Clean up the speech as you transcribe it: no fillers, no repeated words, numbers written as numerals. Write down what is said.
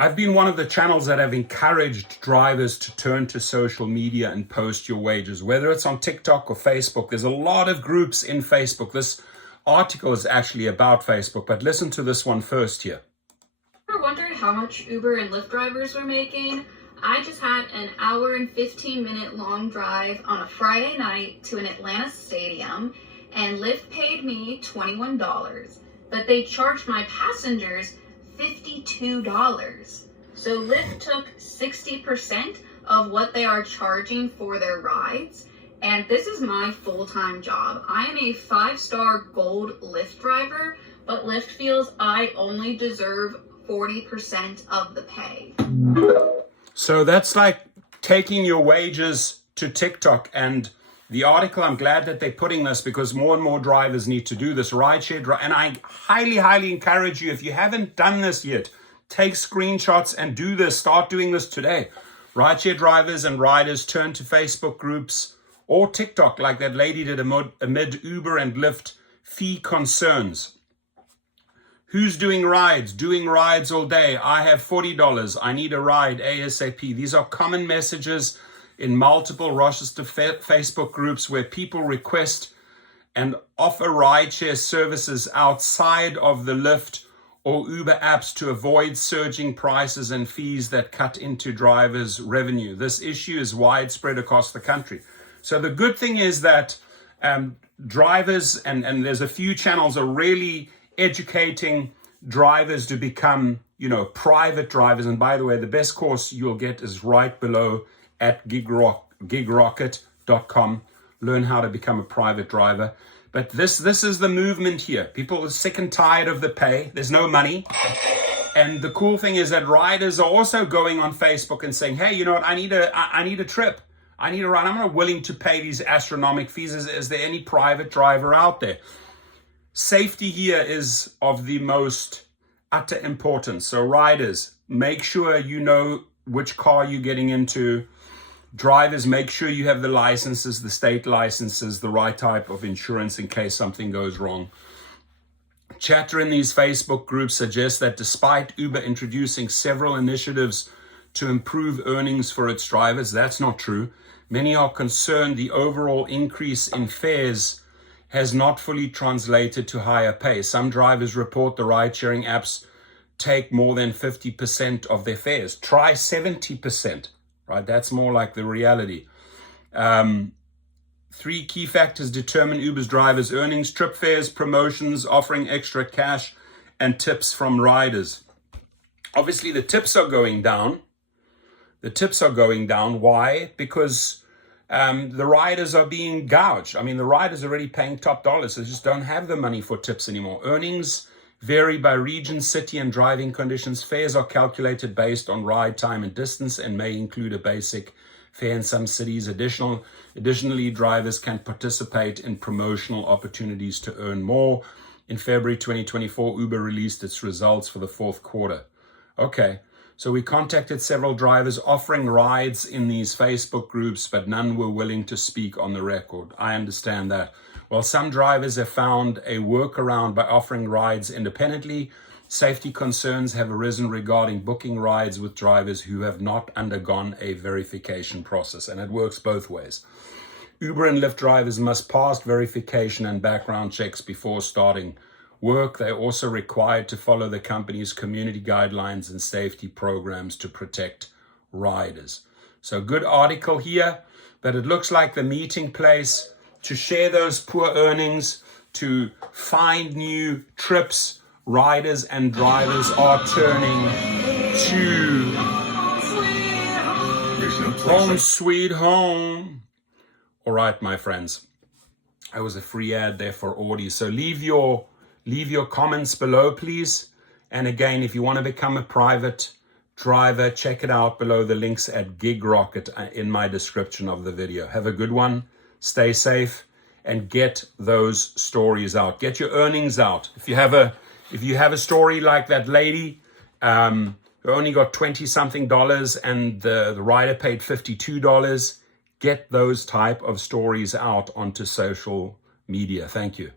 I've been one of the channels that have encouraged drivers to turn to social media and post your wages, whether it's on TikTok or Facebook. There's a lot of groups in Facebook. This article is actually about Facebook, but listen to this one first here. Ever wondered how much Uber and Lyft drivers were making? I just had an hour and 15-minute long drive on a Friday night to an Atlanta stadium, and Lyft paid me $21, but they charged my passengers $52. So Lyft took 60% of what they are charging for their rides. And this is my full-time job. I am a 5-star gold Lyft driver, but Lyft feels I only deserve 40% of the pay. So that's like taking your wages to TikTok. And the article, I'm glad that they're putting this because more and more drivers need to do this. Rideshare, and I highly encourage you, if you haven't done this yet, take screenshots and do this. Start doing this today. Rideshare drivers and riders turn to Facebook groups or TikTok like that lady did amid Uber and Lyft fee concerns. Who's doing rides? Doing rides all day. I have $40. I need a ride ASAP. These are common messages in multiple Rochester Facebook groups where people request and offer rideshare services outside of the Lyft or Uber apps to avoid surging prices and fees that cut into drivers' revenue. This issue is widespread across the country. So the good thing is that drivers, and there's a few channels, are really educating drivers to become, private drivers. And by the way, the best course you'll get is right below at gigrocket.com. Learn how to become a private driver. But this is the movement here. People are sick and tired of the pay. There's no money. And the cool thing is that riders are also going on Facebook and saying, hey, you know what? I need a trip. I need a ride. I'm not willing to pay these astronomical fees. Is there any private driver out there? Safety here is of the most utter importance. So riders, make sure you know which car you're getting into. Drivers, make sure you have the licenses, the state licenses, the right type of insurance in case something goes wrong. Chatter in these Facebook groups suggests that despite Uber introducing several initiatives to improve earnings for its drivers, that's not true. Many are concerned the overall increase in fares has not fully translated to higher pay. Some drivers report the ride-sharing apps take more than 50% of their fares. Try 70%. Right, that's more like the reality. 3 key factors determine Uber's drivers' earnings: trip fares, promotions, offering extra cash, and tips from riders. Obviously, the tips are going down. Why? Because the riders are being gouged. I mean, the riders are already paying top dollars, so they just don't have the money for tips anymore. Earnings vary by region, city, and driving conditions. Fares are calculated based on ride time and distance and may include a basic fare in some cities. Additionally, drivers can participate in promotional opportunities to earn more. In February 2024, Uber released its results for the 4th quarter. Okay, so we contacted several drivers offering rides in these Facebook groups, but none were willing to speak on the record. I understand that. While some drivers have found a workaround by offering rides independently, safety concerns have arisen regarding booking rides with drivers who have not undergone a verification process, and it works both ways. Uber and Lyft drivers must pass verification and background checks before starting work. They're also required to follow the company's community guidelines and safety programs to protect riders. So good article here, but it looks like the meeting place to share those poor earnings, to find new trips. Riders and drivers are turning to home sweet home. All right, my friends, that was a free ad there for Audi. So leave your comments below, please. And again, if you want to become a private driver, check it out below the links at GigRocket in my description of the video. Have a good one. Stay safe and get those stories out. Get your earnings out. If you have a story like that lady who only got $20-something and the rider paid $52, get those type of stories out onto social media. Thank you.